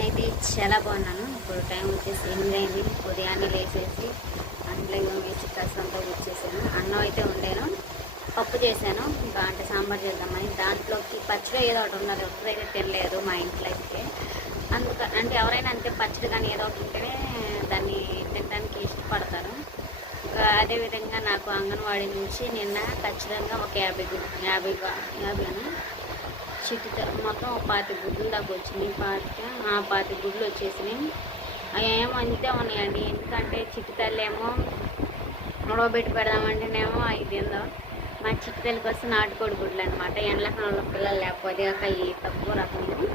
నేనైతే చాలా బాగున్నాను. ఇప్పుడు టైం వచ్చేసి 8 అయింది. ఉదయాన్నే లేచేసి అంట్లో వేసి కసంతా వచ్చేసాను. అన్నం అయితే వండాను, పప్పు చేశాను. ఇంకా అంటే సాంబార్ చేద్దామని. దాంట్లోకి పచ్చడి ఏదో ఒకటి ఉన్నది, ఒక్కరైతే తినలేదు మా ఇంట్లో అయితే. అంటే ఎవరైనా అంతే, పచ్చడి కానీ ఏదో ఒకటి ఉంటేనే దాన్ని తినడానికి ఇష్టపడతారు. ఇంకా అదేవిధంగా నాకు అంగన్వాడీ నుంచి నిన్న ఖచ్చితంగా ఒక 50 చిట్టి మొత్తం ఒక 25 గుడ్లు దాకా వచ్చినాయి. 25 గుడ్లు వచ్చేసినాయి. అవి ఏమో అంతే ఉన్నాయండి. ఎందుకంటే చిట్టి తల్లి ఏమో ఉడవబెట్టి పెడదామంటేనేమో అవి తిందాం. మా చిట్టి తల్లికి వస్తే నాటుకోడి గుడ్లు అనమాట. ఎండ్లకాలంలో పిల్లలు లేకపోతే అవి తక్కువ రకము.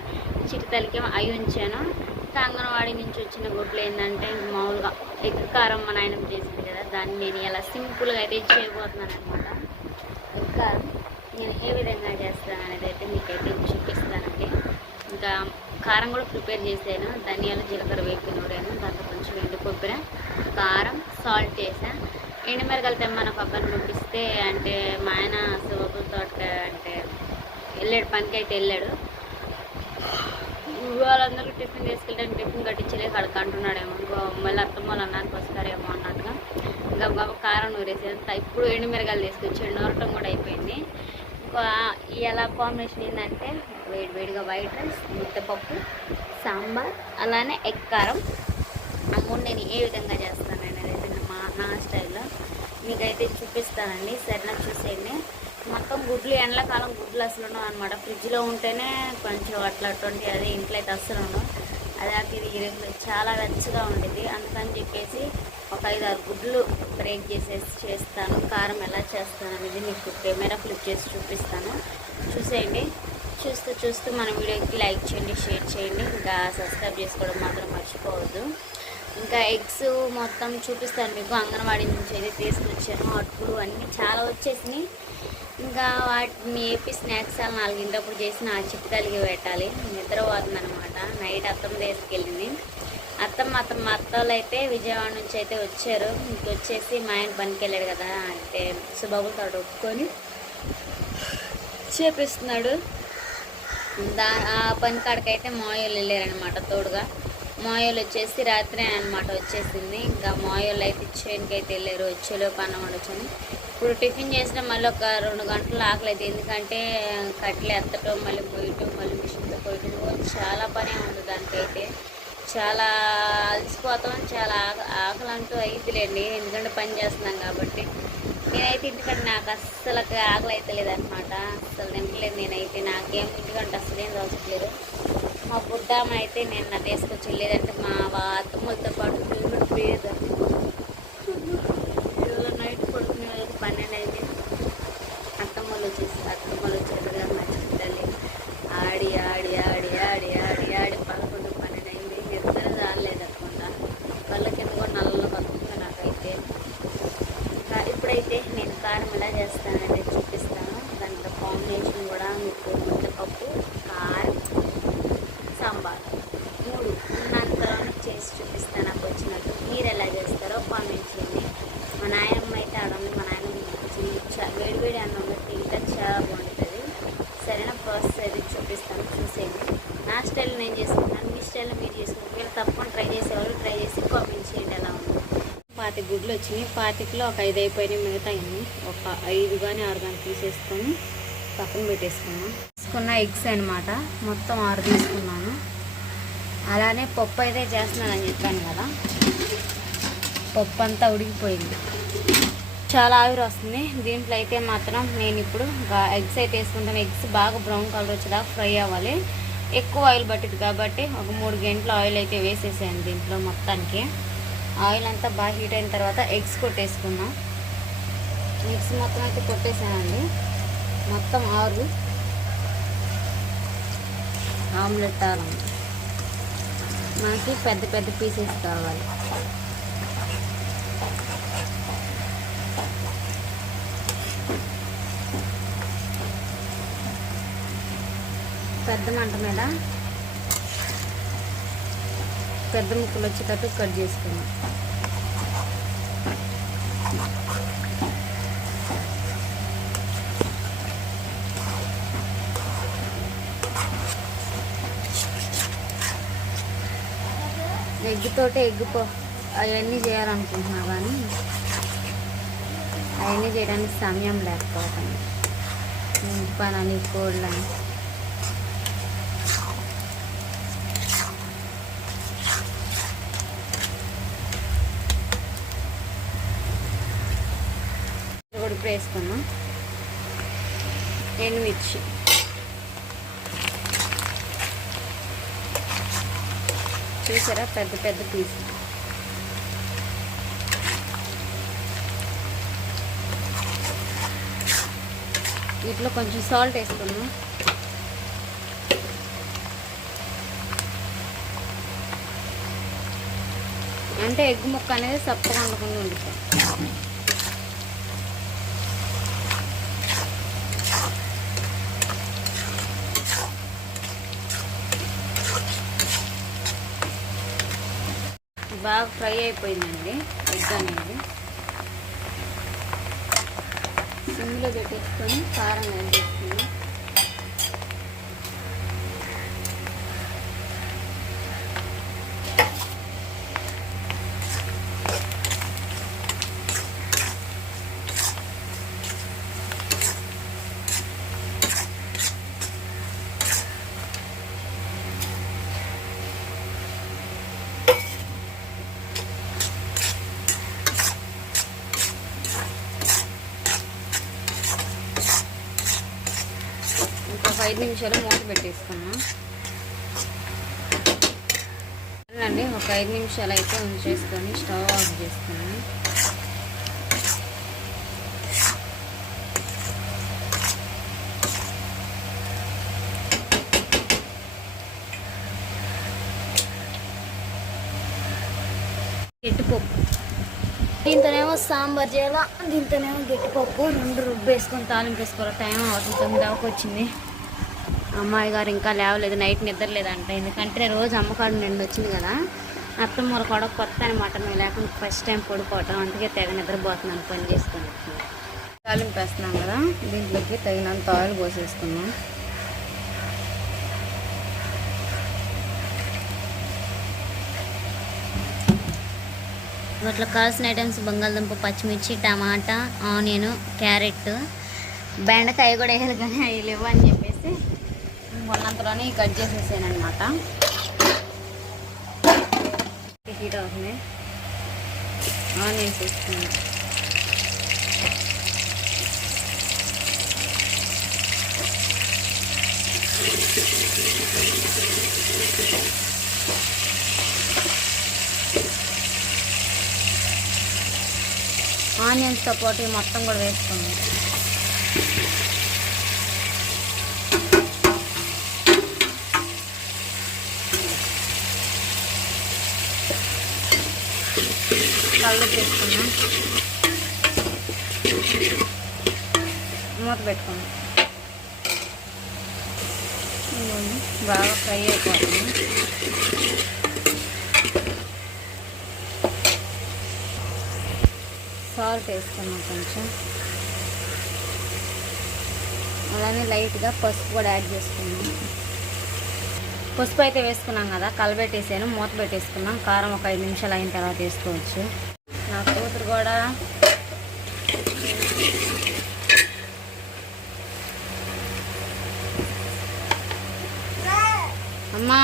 చిట్టి తల్లికి ఏమో అవి ఉంచాను. ఇంకా అంగన్వాడీ నుంచి వచ్చిన గుడ్లు ఏంటంటే మామూలుగా ఎగ్ కారం మా నాయనమ్మ చేసింది కదా, దాన్ని నేను ఇలా సింపుల్గా అయితే చేయబోతున్నాను అనమాట. ఎగ్ కారం నేను ఏ విధంగా చేస్తాను అనేది అయితే మీకైతే చూపిస్తానండి. ఇంకా కారం కూడా ప్రిపేర్ చేశాను. ధనియాలు జీలకర్ర వేపి నూరాను. దాంట్లో కొంచెం ఎండు కొబ్బరి, కారం, సాల్ట్ వేసాను. ఎండుమిరకాయలు తెమ్మని ఒక అబ్బాయిని పంపిస్తే, అంటే మా ఆయన శివపుల తోట అంటే వెళ్ళాడు, పనికి అయితే వెళ్ళాడు. వాళ్ళందరూ టిఫిన్ తీసుకెళ్ళడానికి టిఫిన్ కట్టించలే కడక అంటున్నాడేమో. ఇంకో మళ్ళీ అత్తమ్మ వాళ్ళు అన్నానికి వస్తారేమో అన్నట్టుగా ఇంకా బాబా కారం నూరేసేది. ఇప్పుడు ఎండుమిరకాయలు తీసుకొచ్చి నూరటం కూడా అయిపోయింది. ఇలా కాంబినేషన్ ఏంటంటే వేడివేడిగా వైట్ రైస్, ముద్దపప్పు, సాంబార్, అలానే ఎగ్ కారం. ఆ మూడు నేను ఏ విధంగా చేస్తాను అనేది అయితే నా స్టైల్లో మీకైతే చూపిస్తానండి. సరేనా, చూసేయండి. మొత్తం గుడ్లు ఎండాకాలం గుడ్లు అసలు ఉండవు అనమాట. ఫ్రిడ్జ్లో ఉంటేనే కొంచెం అట్లా అటువంటి, అదే ఇంట్లో అయితే అస్సలు ఉండవు. అది ఇది చాలా వెచ్చగా ఉండేది. అందుకని చెప్పేసి ఒక 5-6 గుడ్లు బ్రేక్ చేస్తాను. కారం ఎలా చేస్తాను అనేది మీకు కెమెరా ఫ్లిప్ చేసి చూపిస్తాను. చూసేయండి. చూస్తూ మన వీడియోకి లైక్ చేయండి, షేర్ చేయండి. ఇంకా సబ్స్క్రైబ్ చేసుకోవడం మాత్రం మర్చిపోవద్దు. ఇంకా ఎగ్స్ మొత్తం చూపిస్తాను మీకు. అంగన్వాడీ నుంచి అయితే తీసుకొచ్చాను. అట్లు అన్నీ చాలా వచ్చేసినాయి. ఇంకా వాటిని ఏపీ స్నాక్స్ 4 చేసి నా చిట్కాలకి పెట్టాలి. నిద్రపోతుంది అనమాట. నైట్ అత్తమ్మ తీసుకెళ్ళింది. మా అత్తలు అయితే విజయవాడ నుంచి అయితే వచ్చారు. ఇంకొచ్చేసి మా ఆయన పనికి వెళ్ళాడు కదా, అంటే సుబాబుల తోట ఒప్పుకొని చేపిస్తున్నాడు. ఆ పని కాడికైతే మోయోళ్ళు వెళ్ళారనమాట తోడుగా. మోయోళ్ళు వచ్చేసి రాత్రి అనమాట వచ్చేసింది. ఇంకా మోయోళ్ళు అయితే చేనుకి అయితే వెళ్ళారు. వచ్చేలోపు అన్నం వండొచ్చని. ఇప్పుడు టిఫిన్ చేసిన మళ్ళీ ఒక 2 గంటలు ఆకలేదు. ఎందుకంటే కట్టెలు ఎత్తటం, మళ్ళీ పోయటం, మళ్ళీ మిషన్తో పోయటం చాలా పనే ఉంది. దానికైతే చాలా అలసిపోతాం. చాలా ఆకలి అంటూ అయిద్దిలేండి, ఎందుకంటే పని చేస్తున్నాం కాబట్టి. నేనైతే ఇంటికంటే నాకు అస్సలు ఆకలి అయితే లేదనమాట. అస్సలు తింటలేదు నేనైతే. నాకేం ఇంటికంటే అస్సలు ఏం తోచట్లేదు. మా బుడ్డామ అయితే నిన్న తీసుకొచ్చి వెళ్ళేదంటే మా అత్తమ్మలతో పాటు కూడా పోయేదాన్ని. నైట్ పడుకునే వాళ్ళకి 12 అయింది. అత్తమ్మలు వచ్చారు కదా మా చిట్టాలి. ఆడి 11-12 అయింది. నిద్ర రాలేదనుకుంటా. కళ్ళ కింద కూడా నల్లగా వస్తుంది నాకైతే. ఇంకా ఇప్పుడైతే నేను కారం ఎలా చేస్తానంటే చూపిస్తాను. దాంట్లో కాంబినేషన్ కూడా మీకు ముద్దపప్పు, కారం, సాంబార్ 3 ఉన్నంతలోనే చేసి చూపిస్తాను నాకు వచ్చినట్టు. మీరు ఎలా చేస్తారో కామెంట్ చేయండి. మా నాయనమ్మ అయితే ఆడండి. మా నాయనమ్మ వేడివేడి అన్నంలో తింటే చాలా బాగుంటుంది. సరైన ప్రాసెస్ అయితే చూపిస్తాను, చూసేయండి. నా స్టైల్ నేను చేసుకుంటాను, మీ స్టైల్లో మీరు చేసుకుంటారు. మీరు తప్పకుండా ట్రై చేసేవాళ్ళు ట్రై చేసి కామెంట్ చేయండి ఎలా ఉంది. 25 గుడ్లు వచ్చినాయి. 25లో ఒక 5 అయిపోయినాయి. మిగతా ఒక 5 కానీ 6 కానీ తీసేసుకొని పక్కన పెట్టేసుకున్నాను. తీసుకున్న ఎగ్స్ అనమాట మొత్తం 6 తీసుకున్నాను. అలానే పప్పు అయితే చేస్తున్నానని చెప్పాను కదా, పప్పు అంతా ఉడికిపోయింది. చాలా ఆవిరి వస్తుంది. దీంట్లో అయితే మాత్రం నేను ఇప్పుడు ఎగ్స్ అయితే వేసుకుంటాను. ఎగ్స్ బాగా బ్రౌన్ కలర్ వచ్చేదాకా ఫ్రై అవ్వాలి. ఎక్కువ ఆయిల్ పట్టింది కాబట్టి ఒక 3 గంటల ఆయిల్ అయితే వేసేసాను దీంట్లో మొత్తానికి. ఆయిల్ అంతా బాగా హీట్ అయిన తర్వాత ఎగ్స్ కొట్టేసుకున్నాం. ఎగ్స్ మొత్తం అయితే కొట్టేసానండి. మొత్తం 6 ఆమ్లెట్ ఆరం. మనకి పెద్ద పీసెస్ కావాలి. పెద్ద మంట మీద పెద్ద ముక్కలు వచ్చేటట్టు కట్ చేసుకున్నాం. ఎగ్గుతోటి అవన్నీ చేయాలనుకుంటున్నా కానీ అవన్నీ చేయడానికి సమయం లేకపోతాను. పనని కోళ్ళని కూడా ఇప్పుడు వేసుకున్నాం. ఎండుమిర్చి చూసారా, పెద్ద పెద్ద పీస్. వీటిలో కొంచెం సాల్ట్ వేసుకున్నాం. అంటే ఎగ్ ముక్క అనేది సప్పగా ఉండకుండా ఉంటుంది. బాగా ఫ్రై అయిపోయిందండి ఎగ్ అనేది. సిమ్లో పెట్టేసుకొని కారం యాడ్ చేసుకుని ఒక 5 నిమిషాలు మూత పెట్టేసుకున్నాం అండి. ఒక 5 నిమిషాలు అయితే ఉంచేసుకొని స్టవ్ ఆఫ్ చేసుకున్నాం. గట్టిపప్పు, దీంతోనేమో సాంబార్ చేయాలా, దీంతోనేమో గట్టిపప్పు 2 రుబ్బేసుకొని తాలింపు వేసుకోవాలి. టైం అవుతుంది, 9 దాకా వచ్చింది. అమ్మాయి గారు ఇంకా లేవలేదు, నైట్ నిద్ర లేదంట. ఎందుకంటే రోజు అమ్మకాడు నిండి వచ్చింది కదా, అత్తమ్మ కూడా కొత్త అనమాట, మేము లేకుండా ఫస్ట్ టైం పడుకోవటం, అందుకే తెగ నిద్రపోతున్నాను పని చేసుకుని. తాలింపు వేస్తున్నాం కదా, దీంట్లోకి తగినంత ఆయిల్ పోసేసుకున్నాం. వాటిలో కావాల్సిన ఐటమ్స్ బంగాళదుంప, పచ్చిమిర్చి, టమాటా, ఆనియన్, క్యారెట్, బెండకాయ కూడా వేయాలి కానీ అవి లేవు అని చెప్పేసి మొన్నంతలోనే కట్ చేసేసాను అనమాట. హీట్ అవుతుంది, ఆనియన్స్ వేసుకున్నాను. ఆనియన్స్తో పాటు మొత్తం కూడా వేసుకున్నాం. కళ్ళు చేసుకున్నాం, మూత పెట్టుకున్నాం. బాగా ఫ్రై అయిపోతుంది. సాల్ట్ వేసుకున్నాం కొంచెం, అలానే లైట్గా పసుపు కూడా యాడ్ చేసుకున్నాం. పసుపు అయితే వేసుకున్నాం కదా, కలబెట్టేసాను, మూత పెట్టేసుకున్నాం. కారం ఒక 5 నిమిషాలు అయిన తర్వాత వేసుకోవచ్చు. నా కూతురు కూడా అమ్మా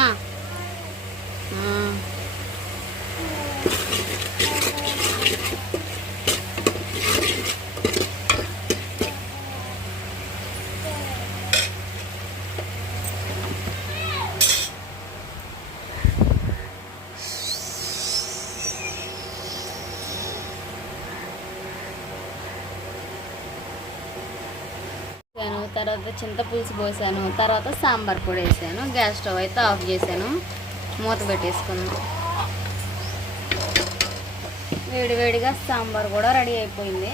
తర్వాత చింతపులుసు పోసాను, తర్వాత సాంబార్ పొడి వేసాను. గ్యాస్ స్టవ్ అయితే ఆఫ్ చేశాను, మూత పెట్టేసుకున్నాను. వేడివేడిగా సాంబార్ కూడా రెడీ అయిపోయింది.